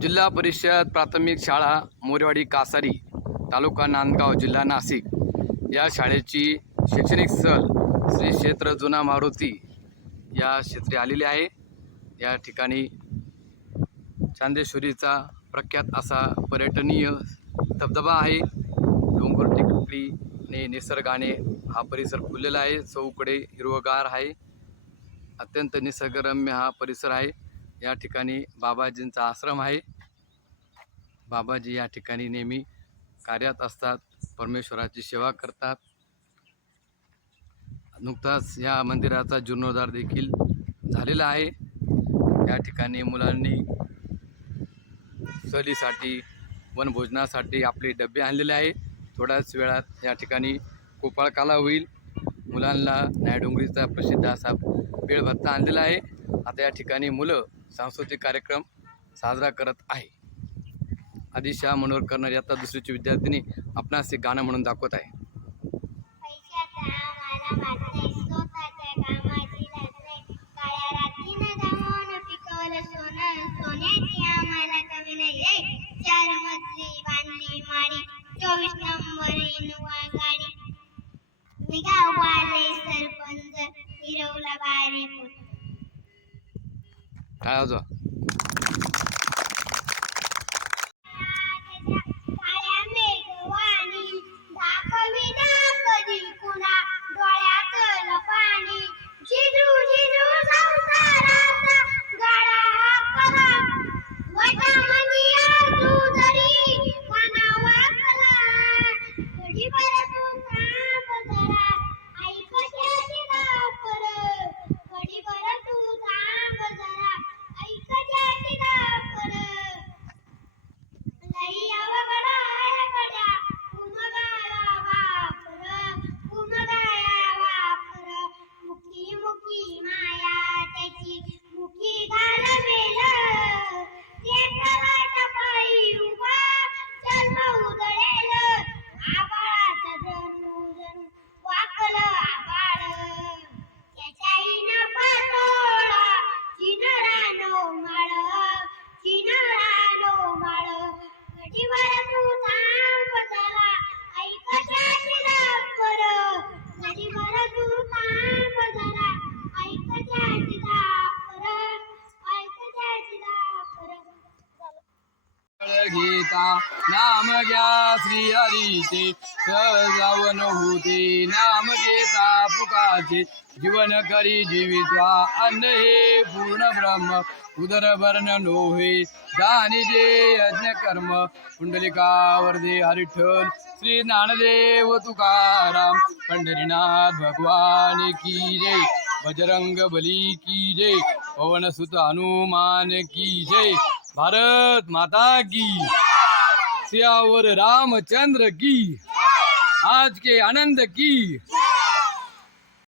जिल्हा परिषद प्राथमिक शाळा मोरेवाडी कासारी तालुका नांदगाव जिल्हा नाशिक. या शाळेची शैक्षणिक सहल श्री क्षेत्र जुना मारुती या क्षेत्री आलेली आहे. या ठिकाणी चांदेश्वरीचा प्रख्यात असा पर्यटनीय धबधबा आहे. डोंगर टेकडीने निसर्गाने हा परिसर फुललेला आहे. चौकडे हिरवगार आहे. अत्यंत निसर्गरम्य हा परिसर आहे. या ठिकाणी बाबाजींचा आश्रम आहे. बाबाजी या ठिकाणी नेहमी कार्यात असतात परमेश्वराची सेवा करतात. नुकताच या मंदिराचा जीर्णोद्धार देखील झालेला आहे. या ठिकाणी मुलांनी सहलीसाठी वनभोजनासाठी आपले डबे आणलेले आहे. थोड्याच वेळात या ठिकाणी कोपाळकाला होईल. मुलांना न्यायडोंगरीचा प्रसिद्ध असा पेळ भत्ता आणलेला आहे. आता या ठिकाणी मुलं सांस्कृतिक कार्यक्रम साजरा करत आहे. आदिशा मनोहर करणार आता दुसरीची विद्यार्थिनी आपणास एक गाणं म्हणून दाखवत आहे. चोवीस नंबर इनोवा गाडी. सरपंच हिरवला बारे 哎，老子。गीता नाम घ्या श्री हरीचे. सजावन होते नाम घेता पुकाचे. जीवन करी जीवित्वा अन्न हे पूर्ण ब्रह्म. उदर वर्ण नोहे जाणीजे यज्ञ कर्म. कुंडलिकावर्धे हरिठल श्री ज्ञानदेव तुकाराम. पंढरीनाथ भगवान की जय. बजरंग बली की जय. पवन सुत हनुमान की जय. भारत माता की। सियावर रामचंद्र की। आज के आनंद की।